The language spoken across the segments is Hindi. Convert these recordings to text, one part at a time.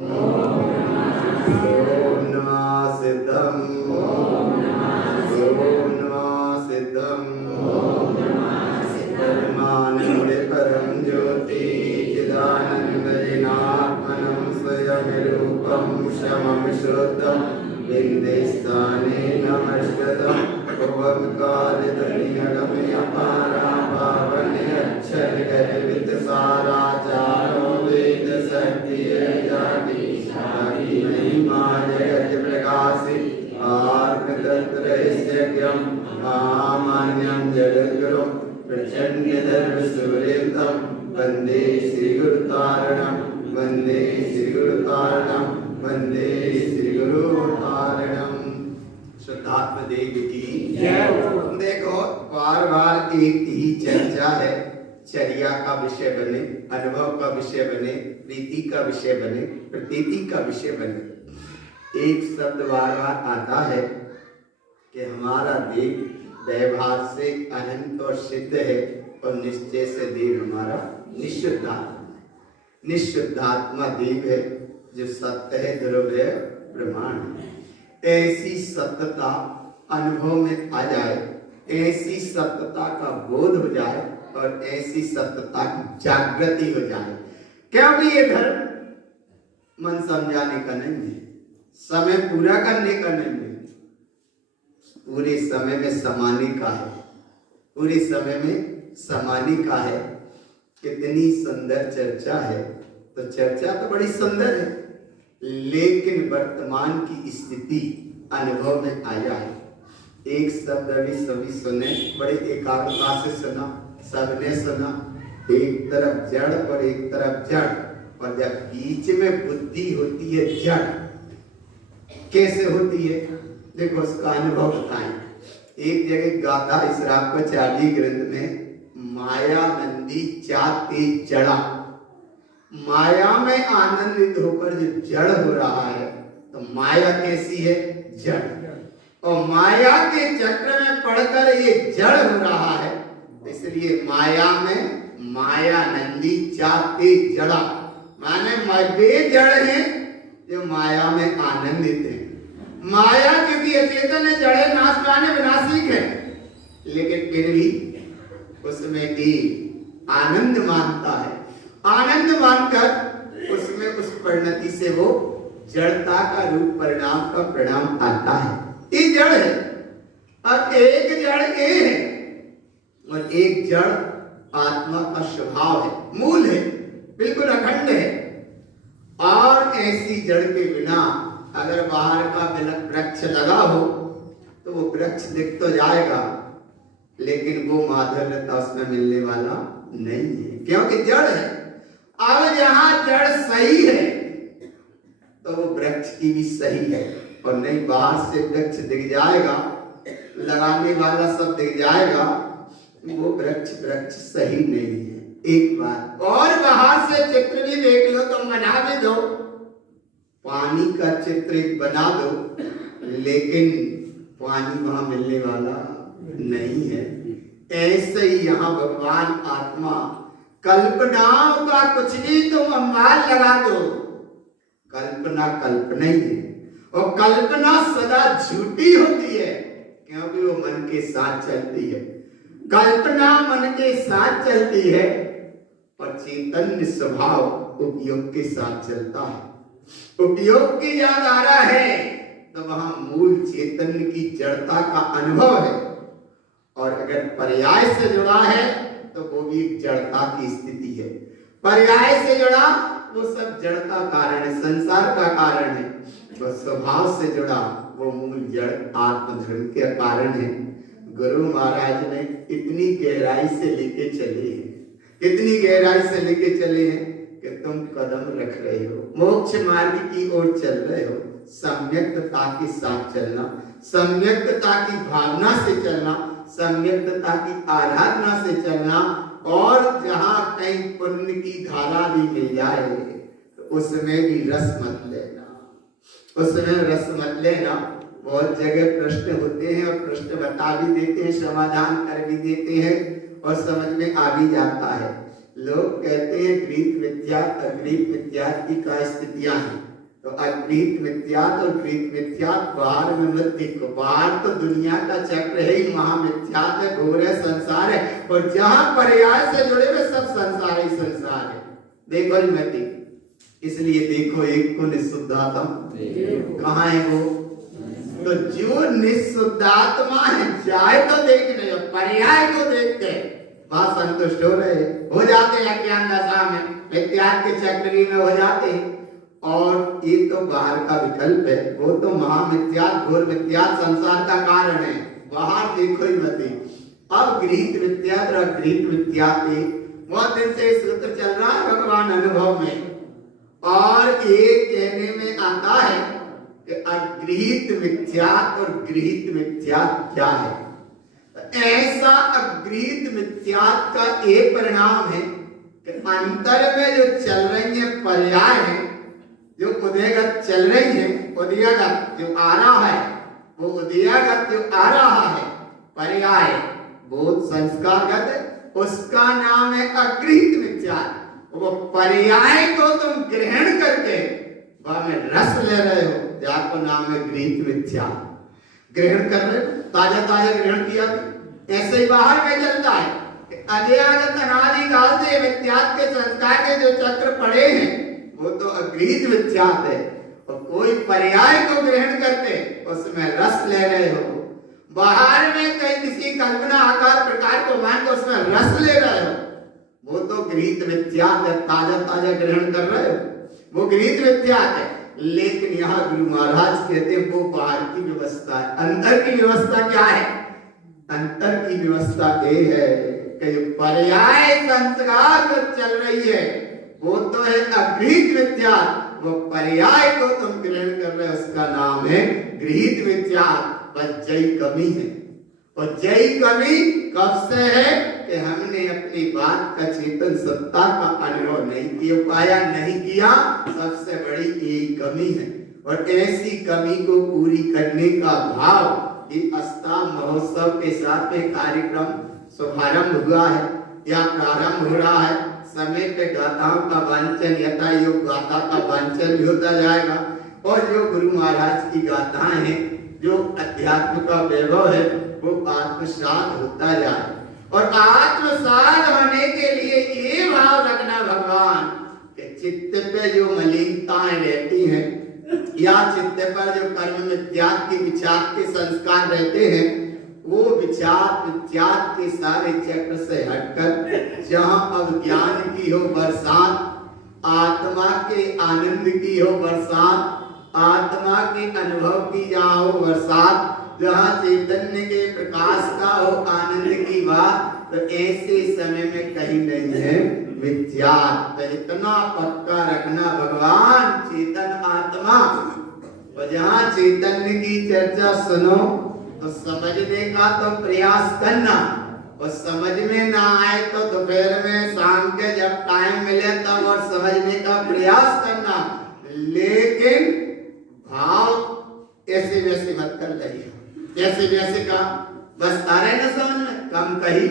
ओम नमः सिद्धम, ओम नमः सिद्धम, परमानंद परम ज्योति चिदानंदनात्मनं स्वयं रूपं शमं शुद्धं बिंदेस्थाने नमस्कृतं भवत्कार्यदनियडमयपारा पावने अक्षरगर्भित सारा चारो वेद शक्तिः जाति शादी महिमा जगत प्रकाशित आत्मतन्त्रैस्यज्ञं महामान्यं जगद्गुरुं प्रचण्डधर्मसूर्यं वन्दे श्रीगुरुतारणं वन्दे श्रीगुरुतारणं वन्दे श्रीगुरुतारणं। शुद्धात्म देव की देखो बार बार एक ही चर्चा है, चर्या का विषय बने, अनुभव का विषय बने, प्रीति का विषय बने, प्रतीति का विषय बने। एक शब्द बार बार आता है कि हमारा देव व्यवहार से अनंत और सिद्ध है और निश्चय से देव हमारा निशुद्धात्मा है। निशुद्धात्मा देव है जो सत्य है, ध्रुव है, प्रमाण है। ऐसी सत्यता अनुभव में आ जाए, ऐसी सत्यता का बोध हो जाए और ऐसी सत्यता की जागृति हो जाए। क्योंकि ये धर्म मन समझाने का नहीं है, समय पूरा करने का नहीं है, पूरे समय में समाने का है, पूरे समय में समाने का है। कितनी सुंदर चर्चा है, तो चर्चा तो बड़ी सुंदर है, लेकिन वर्तमान की स्थिति अनुभव में आया है। एक शब्द अभी सभी सुने, बड़े एकाग्रता से सुना, सबने सुना। एक तरफ जड़ और एक तरफ जड़, और जब बीच में बुद्धि होती है जड़, कैसे होती है देखो उसका अनुभव बताएं। एक जगह गाथा इसरापचार्य ग्रंथ में माया नंदी चाते जड़ा, माया में आनंदित होकर जो जड़ हो रहा है, तो माया कैसी है? जड़। और माया के चक्र में पड़कर ये जड़ हो रहा है, इसलिए माया में माया नंदी चाते जड़ा, माने वे जड़ हैं जो माया में आनंदित है। माया क्योंकि अचेतन है, जड़े नाश पाने विनाशिक है, लेकिन फिर भी उसमें एक आनंद मानता है। आनंद मानकर उसमें उस परिणति से वो जड़ता का रूप परिणाम का परिणाम आता है। ये जड़ है और एक जड़ ये है और एक जड़ आत्मा का स्वभाव है, मूल है, बिल्कुल अखंड है। और ऐसी जड़ के बिना अगर बाहर का वृक्ष लगा हो तो वो वृक्ष दिख तो जाएगा, लेकिन वो माधुर्यता उसमें मिलने वाला नहीं है, क्योंकि जड़ है। अब जहां जड़ सही है तो वो वृक्ष की भी सही है, और नहीं बाहर से वृक्ष दिख जाएगा, लगाने वाला सब दिख जाएगा, वो वृक्ष सही नहीं है। एक बार और बाहर से चित्र भी देख लो, तुम बना भी दो, पानी का चित्र एक बना दो, लेकिन पानी वहां मिलने वाला नहीं है। ऐसे ही यहाँ भगवान आत्मा, कल्पनाओं का कुछ भी तुम अंबाल लगा दो, कल्पना कल्पना ही है, और कल्पना सदा झूठी होती है, क्योंकि वो मन के साथ चलती है। कल्पना मन के साथ चलती है और चैतन्य स्वभाव उपयोग के साथ चलता है। उपयोग की याद आ रहा है तो वहां मूल चैतन्य की जड़ता का अनुभव है, और अगर पर्याय से जुड़ा है तो वो भी जड़ता की स्थिति है। पर्याय से जुड़ा वो सब जड़ का कारण है, संसार का कारण है, और स्वभाव से जुड़ा वो मूल जड़ आत्मधर्म के कारण है। गुरु महाराज ने इतनी गहराई से लेके चले हैं, इतनी गहराई से लेके चले हैं कि तुम कदम रख रहे हो, मोक्ष मार्ग की ओर चल रहे हो। सम्यक्तता के साथ चलना, सम्यक्तता की भावना से चलना, सम्यक्तता की आराधना से चलना, और जहां कहीं पुण्य की धारा भी मिल जाए तो उसमें भी रस मत लेना, उसमें रस मत लेना। बहुत जगह प्रश्न होते हैं और प्रश्न बता भी देते हैं, समाधान कर भी देते हैं और समझ में आ भी जाता है, लोग कहते हैं ग्रीक मिथ्यात्व अग्रीक मिथ्यात्व की क्या स्थितियां हैं। तो अग्रीक मिथ्यात्व और ग्रीक मिथ्यात्व बाहर में मत देखो, बाहर तो दुनिया का चक्र है ही, महामिथ्यात्व है, घोर है, संसार है, और जहां पर्याय से जुड़े हुए सब संसार ही संसार है। देखो ही मत देखो, इसलिए देखो एक को निःशुद्धात्मा कहाँ है वो। तो जो निःशुद्धात्मा है जाए तो देख नहीं, पर्याय को देखते वहां संतुष्ट हो रहे, हो जाते हैं अज्ञान दशा में, मिथ्यात्व के चक्री में हो जाते हैं। और ये तो बाहर का विकल्प है, वो तो महामिथ्यात्व घोर मिथ्यात्व संसार का कारण है, बाहर देखो ही मत। अब ग्रीक मिथ्यात्व और ग्रीक मिथ्यात्व बहुत दिन से सूत्र चल रहा है भगवान अनुभव में, और ये कहने में आता है कि अगृहीत मिथ्यात्व और गृहीत मिथ्यात्व क्या है। ऐसा अगृहीत मिथ्यात्व का एक परिणाम है कि अंतर में जो चल रही है पर्याय है, जो उदयगत चल रही है, उदयगत जो आ रहा है, वो उदयगत जो आ रहा है पर्याय बोध संस्कारगत, उसका नाम है अगृहीत मिथ्यात्व। वो पर्याय को तुम ग्रहण करके वहां में रस ले रहे हो, जाको नाम है गृहीत मिथ्यात्व। ग्रहण कर रहे हो, ताजा ताजा ग्रहण किया, ऐसे ही बाहर में चलता है। अजयागत अनादिकाल से मिथ्यात्व के संस्कार के जो चक्र पड़े हैं वो तो अगृहीत मिथ्यात्व है, और कोई पर्याय को ग्रहण करते उसमें रस ले रहे हो। बाहर में कहीं किसी कल्पना आकार प्रकार को मान के उसमें रस ले रहे हो, वो तो गृहीत मिथ्यात्व है, ताजा ताजा ग्रहण कर रहे हो, वो गृहीत मिथ्यात्व है। लेकिन यहाँ गुरु महाराज कहते हैं वो बाहर की व्यवस्था है, अंदर की व्यवस्था क्या है। अंतर की व्यवस्था ये है कि जो पर्याय संस्कार जो चल रही है वो तो है अगृहीत मिथ्यात्व, वो पर्याय को तुम ग्रहण कर रहे हो उसका नाम है गृहीत मिथ्यात्व। बस जय कमी है, और जय कमी कब से है कि हमने अपनी बात का चेतन सत्ता का अनुभव नहीं किया, पाया नहीं किया, सबसे बड़ी यही कमी है। और ऐसी कमी को पूरी करने का भाव ये अस्ता महोत्सव के साथ में कार्यक्रम शुभारंभ हुआ है या प्रारंभ हो रहा है। समय पे गाथाओं का वांचन यथा योग गाथा का वांचन भी होता जाएगा, और जो गुरु महाराज की गाथाएं हैं, जो अध्यात्म का वैभव है, वो आत्मसात होता जाए। और आत्मसात होने के लिए ये भाव रखना भगवान कि चित्त पे जो मलिनताएं रहती हैं या चित्त पर जो कर्म मिथ्यात्व की विचार के संस्कार रहते हैं, वो विचार मिथ्यात्व के सारे चक्र से हटकर जहां अज्ञान की हो बरसात, आत्मा के आनंद की हो बरसात, आत्मा के अनुभव की जहाँ हो बरसात, जहाँ चैतन्य के प्रकाश का हो आनंद की बात, तो ऐसे समय में कहीं नहीं है मिथ्यात्व। इतना पक्का रखना भगवान चेतन आत्मा, और जहाँ चैतन्य की चर्चा सुनो तो समझने का तो प्रयास करना, और समझ में ना आए तो दोपहर में शाम के जब टाइम मिले तब और समझने का प्रयास करना, लेकिन भाव ऐसे वैसे मत कर रही। ऐसे वैसे का बस आ रहे ना समझ में, कम कही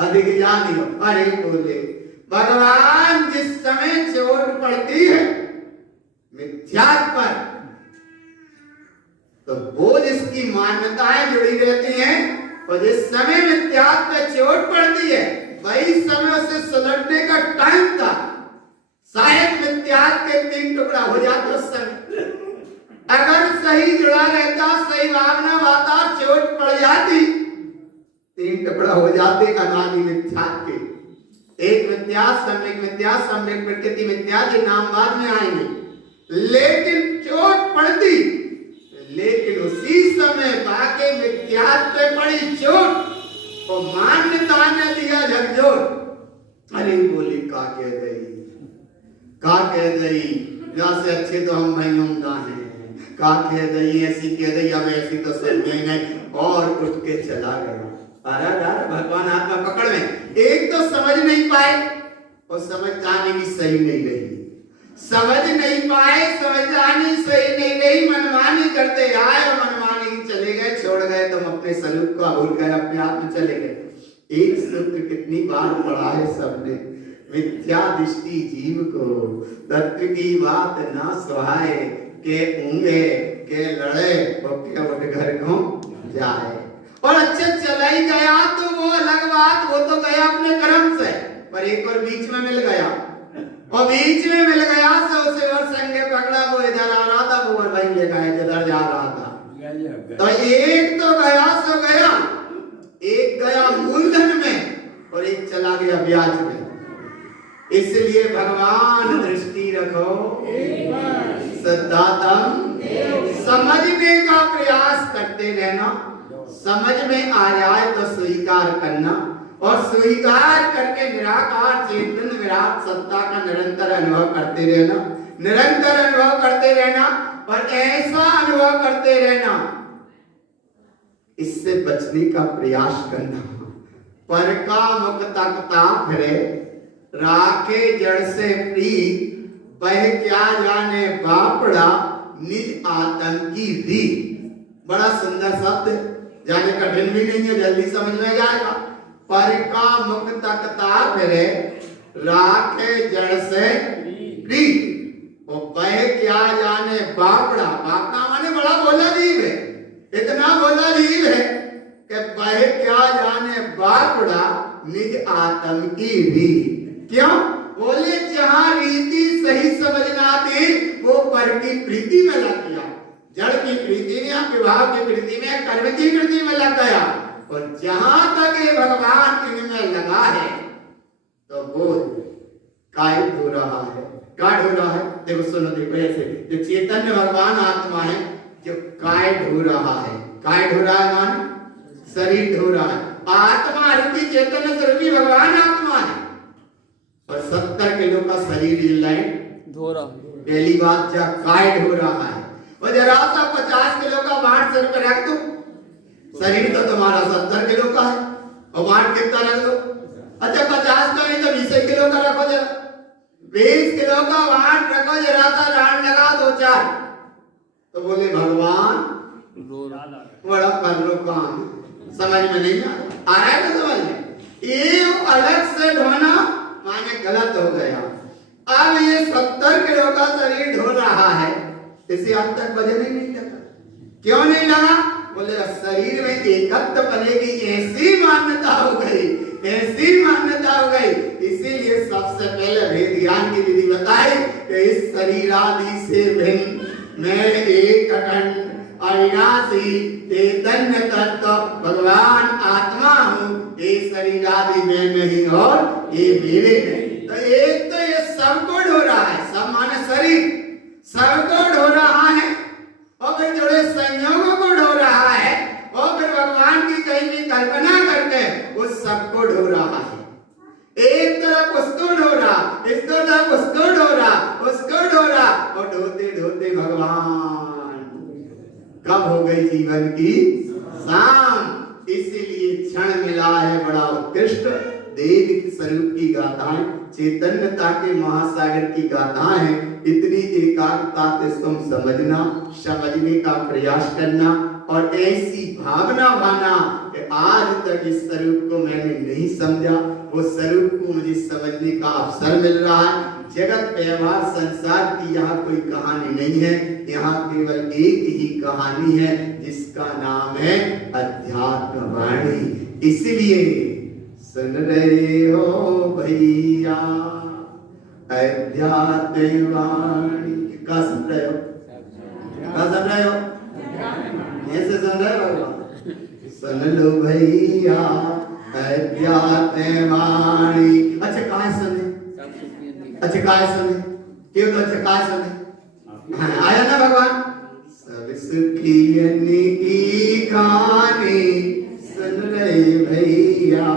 अधिक जानी हो। अरे बोले भगवान जिस समय चोट पड़ती है मिथ्यात्व पर, तो वो जिसकी मान्यताएं जुड़ी रहती हैं, और जिस समय मिथ्यात्व पे चोट पड़ती है वही समय से सुलटने का टाइम था। शायद मिथ्यात्व के 3 टुकड़ा हो जाते उस समय, अगर सही जुड़ा रहता, सही भावना वाता, चोट पड़ जाती, 3 टुकड़ा हो जाते अनादि मिथ्यात्व के। एक मिथ्यात्व, सम्यक मिथ्यात्व, सम्यक प्रकृति मिथ्यात्व, ये नाम बाद में आएंगे, लेकिन चोट पड़ती, लेकिन उसी समय बाकी मिथ्यात्व पे पड़ी चोट, तो मान्यता ने दिया झकझोर। अरे बोली का कह गई, जैसे अच्छे तो हम भाइयों का हैं, का कह गई, ऐसी कह गई, अब ऐसी तो सब नहीं, और उठ के चला गया। अरे भगवान आत्मा पकड़ में। एक तो समझ नहीं पाए, और समझ जाने की सही नहीं रही, समझ नहीं पाए, समझदारी सही नहीं रही, मनमानी करते आए और मनमानी चले गए, छोड़ गए, तुम अपने स्वरूप को भूल गए, अपने आप में चले गए। एक सूत्र कितनी बार पढ़ा है सबने, मिथ्या दृष्टि जीव को, तत्व की बात ना सुहाए, के ऊंगे के लड़े और के उठ घर को जाए। और अच्छा चला ही गया तो वो अलग बात, वो तो गया अपने कर्म से, पर एक और बीच में मिल गया, और बीच में मिल गया तो उसे और संगे पकड़ा, वो इधर आ रहा था, वो वहीं ले गया जिधर जा रहा था। तो एक तो गया सो गया, एक गया मूलधन में और एक चला गया ब्याज में। इसलिए भगवान दृष्टि रखो सदातम, समझने का प्रयास करते रहना, समझ में आ जाए तो स्वीकार करना, और स्वीकार करके निराकार चेतन विराट सत्ता का निरंतर अनुभव करते रहना, निरंतर अनुभव करते रहना, और ऐसा अनुभव करते रहना, इससे बचने का प्रयास करना। पर का मुख तकता फिरे, राखे जड़ से प्रीत, वह क्या जाने बापड़ा निज आतंकी री। बड़ा सुंदर शब्द, जाने कठिन भी नहीं है, जल्दी समझ में जाएगा। पर का मुख तकता फिरे, राखे जड़ से प्रीत, और वह क्या जाने बापड़ा, बापड़ा माने बड़ा भोला जीव है, इतना भोला जीव है कि वह क्या जाने बापड़ा निज आतंकी री। क्यों? बोले जहां रीति सही समझना थी वो पर की प्रीति में लग गया, जड़ की प्रीति में, विवाह की प्रीति में, कर्म की प्रीति में लग गया। और जहां तक ये भगवान इनमें लगा है तो वो काय हो रहा है, काय हो रहा है। देखो सुनो, देखो ऐसे जो चैतन्य भगवान आत्मा है, जो काय ढो रहा है, काय ढो रहा है मान शरीर ढो रहा है, आत्मा रूपी चैतन्य स्वरूपी भगवान आत्मा है, और 70 किलो का शरीर धो रहा है। पहली बात क्या काय ढो रहा है, और जरा सा 50 किलो का बांट सर पे रख दो, शरीर तो तुम्हारा 70 किलो का है, और बांट कितना रख दो, अच्छा 50 का नहीं तो 20 किलो का रखो, जरा 20 किलो का बांट रखो, जरा सा रान लगा दो चार, तो बोले भगवान बड़ा कर लो काम, समझ में नहीं आ रहा है, तो समझ में ये अलग से ढोना माने गलत हो गया। अब ये 70 किलो का शरीर ढो रहा है, इसे अब तक वजन ही नहीं लगा। क्यों नहीं लगा? बोले शरीर में एकत्व बने की ऐसी मान्यता हो गई, ऐसी मान्यता हो गई। इसीलिए सबसे पहले भेद ज्ञान की विधि बताई कि इस शरीर आदि से भिन्न मैं एक अखंड अविनाशी चैतन्य तत्व भगवान आत्मा हूँ, ये शरीर आदि में नहीं और ये मेरे नहीं। तो एक तो ये सबको ढो रहा है, सब माने शरीर सबको ढो रहा है, और फिर जुड़े संयोगों को ढो रहा है, और फिर भगवान की कहीं भी कल्पना करके उस सबको ढो रहा है। एक तरफ उसको ढो रहा, इसको तरफ उसको ढो रहा, उसको ढो रहा, और ढोते ढोते भगवान कब हो गई जीवन की शाम। इसीलिए क्षण मिला है बड़ा उत्कृष्ट, देव स्वरूप की गाथाएं, चैतन्यता के महासागर की गाथाएं, इतनी एकाग्रता से तुम समझना, समझने का प्रयास करना, और ऐसी भावना भाना कि आज तक इस स्वरूप को मैंने नहीं समझा, वो स्वरूप को मुझे समझने का अवसर मिल रहा है। जगत व्यवहार संसार की यहाँ कोई कहानी नहीं है, यहाँ केवल एक ही कहानी है जिसका नाम है अध्यात्म वाणी। इसलिए सुन रहे हो भैया अध्यात्म वाणी, का सुन रहे हो, का सुन रहे हो, ऐसे सुन रहे हो, सुन लो भैया अध्यात्म वाणी। अच्छा कहाँ सुने, अच्छा काय सुने, क्यों तो अच्छा काय सुने, आया ना भगवान। सब सुखी की कहानी सुन रहे भैया